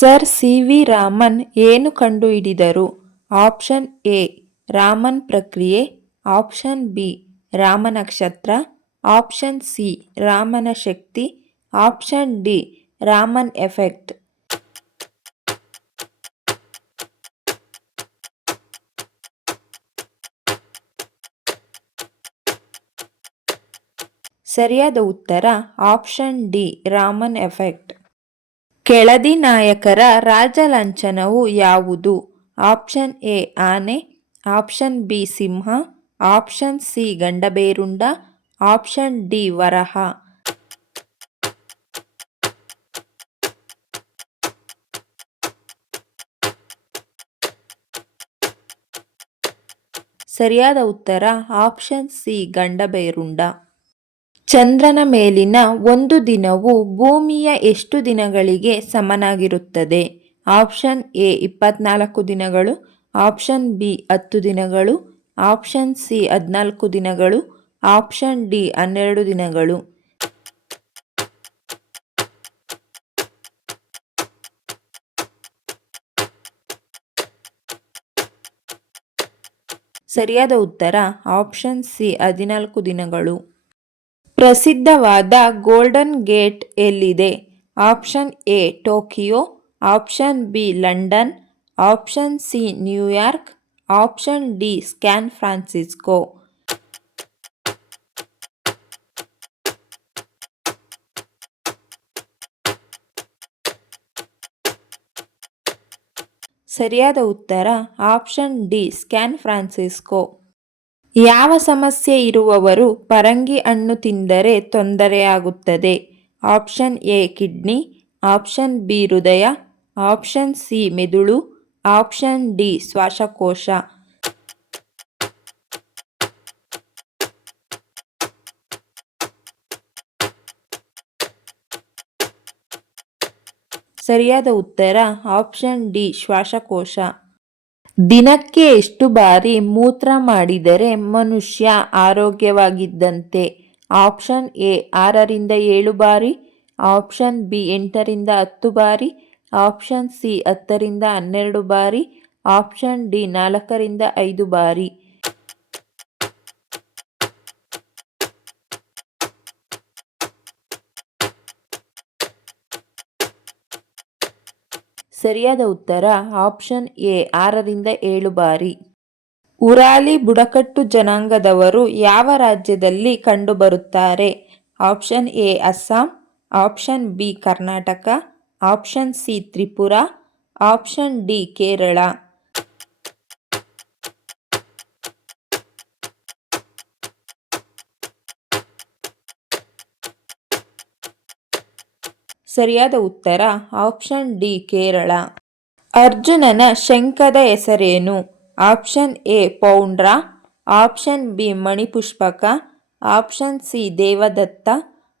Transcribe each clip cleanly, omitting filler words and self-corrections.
Sir C V Raman ಏನು ಕಂಡುಹಿಡಿದರು? Option A Raman ಪ್ರಕ್ರಿಯೆ, ಆಪ್ಷನ್ ಬಿ ರಾಮನಕ್ಷತ್ರ, ಆಪ್ಷನ್ ಸಿ ರಾಮನ ಶಕ್ತಿ, ಆಪ್ಷನ್ ಡಿ ರಾಮನ್ ಎಫೆಕ್ಟ್. ಸರಿಯಾದ ಉತ್ತರ option D Raman effect. Keladi ನಾಯಕರ ರಾಜಲಾಂಛನವು ಯಾವುದು? ಆಪ್ಷನ್ ಎ ಆನೆ, ಆಪ್ಷನ್ ಬಿ ಸಿಂಹ, option C ಗಂಡಬೇರುಂಡ, option D Varaha. ಸರಿಯಾದ ಉತ್ತರ ಆಪ್ಷನ್ ಸಿ ಗಂಡಬೇರುಂಡ. ಚಂದ್ರನ ಮೇಲಿನ ಒಂದು ದಿನವು ಭೂಮಿಯ ಎಷ್ಟು ದಿನಗಳಿಗೆ ಸಮನಾಗಿರುತ್ತದೆ? ಆಪ್ಷನ್ ಎ 24 ದಿನಗಳು, ಆಪ್ಷನ್ ಬಿ 10 ದಿನಗಳು, ಆಪ್ಷನ್ ಸಿ 14 ದಿನಗಳು, ಆಪ್ಷನ್ ಡಿ 12 ದಿನಗಳು. ಸರಿಯಾದ ಉತ್ತರ ಆಪ್ಷನ್ ಸಿ 14 ದಿನಗಳು. ಪ್ರಸಿದ್ಧವಾದ ಗೋಲ್ಡನ್ ಗೇಟ್ ಎಲ್ಲಿದೆ? Option A Tokyo, option B London, option C New York, option D San Francisco. ಸರಿಯಾದ ಉತ್ತರ ಆಪ್ಷನ್ ಡಿ ಸ್ಯಾನ್ ಫ್ರಾನ್ಸಿಸ್ಕೋ. ಯಾವ ಸಮಸ್ಯೆ ಇರುವವರು ಪರಂಗಿ ಹಣ್ಣು ತಿಂದರೆ ತೊಂದರೆಯಾಗುತ್ತದೆ? Option A kidney, option B ಹೃದಯ, ಆಪ್ಷನ್ ಸಿ ಮೆದುಳು, ಆಪ್ಷನ್ ಡಿ ಶ್ವಾಸಕೋಶ. ಸರಿಯಾದ ಉತ್ತರ ಆಪ್ಷನ್ ಡಿ ಶ್ವಾಸಕೋಶ. ದಿನಕ್ಕೆ ಎಷ್ಟು ಬಾರಿ ಮೂತ್ರ ಮಾಡಿದರೆ ಮನುಷ್ಯ ಆರೋಗ್ಯವಾಗಿದ್ದಂತೆ? ಆಪ್ಷನ್ ಎ 6ರಿಂದ 7 ಬಾರಿ, ಆಪ್ಷನ್ ಬಿ 8ರಿಂದ 10 ಬಾರಿ, ಆಪ್ಷನ್ ಸಿ 10ರಿಂದ 12 ಬಾರಿ, ಆಪ್ಷನ್ ಡಿ 4ರಿಂದ 5 ಬಾರಿ. ಸರಿಯಾದ ಉತ್ತರ ಆಪ್ಷನ್ ಎ 6ರಿಂದ 7 ಬಾರಿ. ಉರಾಲಿ ಬುಡಕಟ್ಟು ಜನಾಂಗದವರು ಯಾವ ರಾಜ್ಯದಲ್ಲಿ ಕಂಡುಬರುತ್ತಾರೆ? Option A Assam, option B Karnataka, option C Tripura, option D Kerala. ಸರಿಯಾದ ಉತ್ತರ ಆಪ್ಷನ್ ಡಿ ಕೇರಳ. ಅರ್ಜುನನ ಶಂಖದ ಹೆಸರೇನು? Option A Paundra, option B Manipushpaka, option C Devadatta,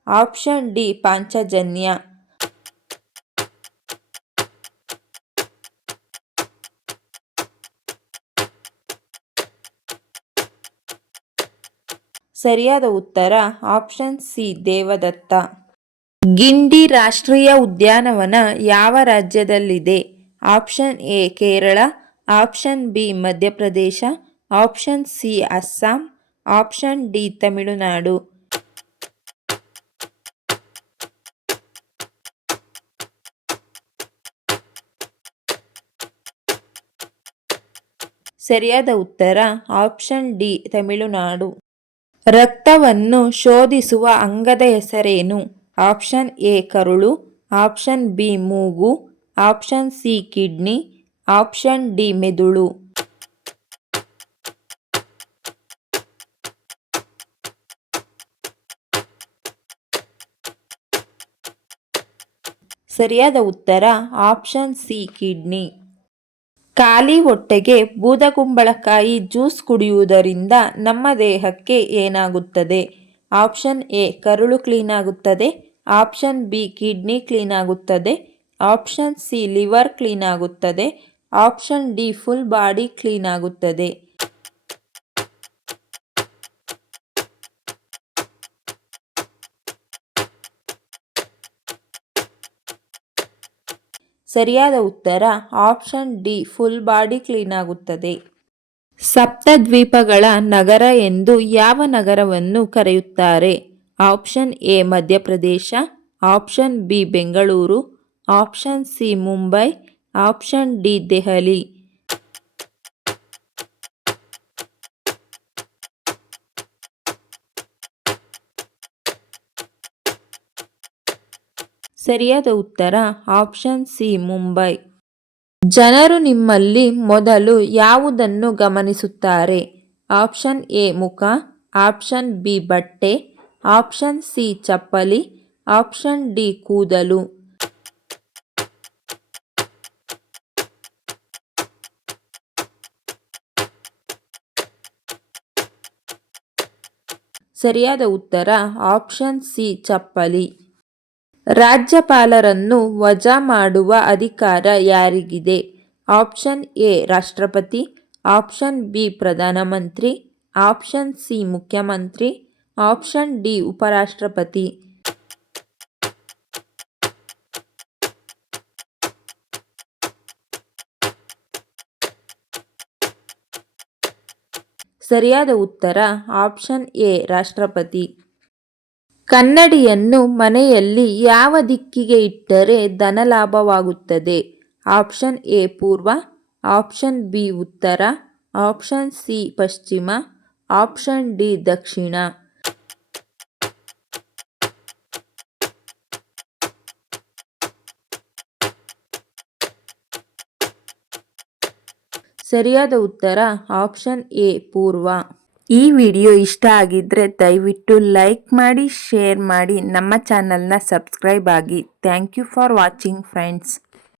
option D Panchajanya. ಸರಿಯಾದ ಉತ್ತರ ಆಪ್ಷನ್ ಸಿ ದೇವದತ್ತ. ಗಿಂಡಿ ರಾಷ್ಟ್ರೀಯ ಉದ್ಯಾನವನ ಯಾವ ರಾಜ್ಯದಲ್ಲಿದೆ? Option A Kerala, option B Madhya Pradesh, option C Assam, option D Tamil Nadu. ಸರಿಯಾದ ಉತ್ತರ ಆಪ್ಷನ್ ಡಿ ತಮಿಳುನಾಡು. ರಕ್ತವನ್ನು ಶೋಧಿಸುವ ಅಂಗದ ಹೆಸರೇನು? ಆಪ್ಷನ್ ಎ ಕರುಳು, ಆಪ್ಷನ್ ಬಿ ಮೂಗು, option C kidney, option D ಮೆದುಳು. ಸರಿಯಾದ ಉತ್ತರ ಆಪ್ಷನ್ ಸಿ ಕಿಡ್ನಿ. ಖಾಲಿ ಹೊಟ್ಟೆಗೆ ಬೂದಕುಂಬಳಕಾಯಿ ಜ್ಯೂಸ್ ಕುಡಿಯುವುದರಿಂದ ನಮ್ಮ ದೇಹಕ್ಕೆ ಏನಾಗುತ್ತದೆ? ಆಪ್ಷನ್ ಎ ಕರುಳು ಕ್ಲೀನ್ ಆಗುತ್ತದೆ, ಆಪ್ಷನ್ ಬಿ ಕಿಡ್ನಿ ಕ್ಲೀನ್ ಆಗುತ್ತದೆ, ಆಪ್ಷನ್ ಸಿ ಲಿವರ್ ಕ್ಲೀನ್ ಆಗುತ್ತದೆ, option D full body clean ಆಗುತ್ತದೆ. ಸರಿಯಾದ ಉತ್ತರ option D full body clean ಆಗುತ್ತದೆ. ಸಪ್ತದ್ವೀಪಗಳ ನಗರ ಎಂದು ಯಾವ ನಗರವನ್ನು ಕರೆಯುತ್ತಾರೆ? Option A Madhya Pradesh, option B Bengaluru, option C Mumbai, option D Delhi. ಸರಿಯಾದ ಉತ್ತರ ಆಪ್ಷನ್ ಸಿ ಮುಂಬೈ. ಜನರು ನಿಮ್ಮಲ್ಲಿ ಮೊದಲು ಯಾವುದನ್ನು ಗಮನಿಸುತ್ತಾರೆ? ಆಪ್ಷನ್ ಎ ಮುಖ, ಆಪ್ಷನ್ ಬಿ ಬಟ್ಟೆ, ಆಪ್ಷನ್ ಸಿ ಚಪ್ಪಲಿ, ಆಪ್ಷನ್ ಡಿ ಕೂದಲು. ಸರಿಯಾದ ಉತ್ತರ ಆಪ್ಷನ್ ಸಿ ಚಪ್ಪಲಿ. ರಾಜ್ಯಪಾಲರನ್ನು ವಜಾ ಮಾಡುವ ಅಧಿಕಾರ ಯಾರಿಗಿದೆ? ಆಪ್ಷನ್ ಎ ರಾಷ್ಟ್ರಪತಿ, ಆಪ್ಷನ್ ಬಿ ಪ್ರಧಾನಮಂತ್ರಿ, ಆಪ್ಷನ್ ಸಿ ಮುಖ್ಯಮಂತ್ರಿ, ಆಪ್ಷನ್ ಡಿ ಉಪರಾಷ್ಟ್ರಪತಿ. ಸರಿಯಾದ ಉತ್ತರ ಆಪ್ಷನ್ ಎ ರಾಷ್ಟ್ರಪತಿ. ಕನ್ನಡಿಯನ್ನು ಮನೆಯಲ್ಲಿ ಯಾವ ದಿಕ್ಕಿಗೆ ಇಟ್ಟರೆ ಧನಲಾಭವಾಗುತ್ತದೆ? ಆಪ್ಷನ್ ಎ ಪೂರ್ವ, ಆಪ್ಷನ್ ಬಿ ಉತ್ತರ, ಆಪ್ಷನ್ ಸಿ ಪಶ್ಚಿಮ, ಆಪ್ಷನ್ ಡಿ ದಕ್ಷಿಣ. ಸರಿಯಾದ ಉತ್ತರ ಆಪ್ಷನ್ ಎ ಪೂರ್ವ. ಈ ವಿಡಿಯೋ ಇಷ್ಟ ಆಗಿದ್ರೆ ದಯವಿಟ್ಟು ಲೈಕ್ ಮಾಡಿ, ಶೇರ್ ಮಾಡಿ, ನಮ್ಮ ಚಾನಲ್ನ ಸಬ್ಸ್ಕ್ರೈಬ್ ಆಗಿ. Thank you for watching friends.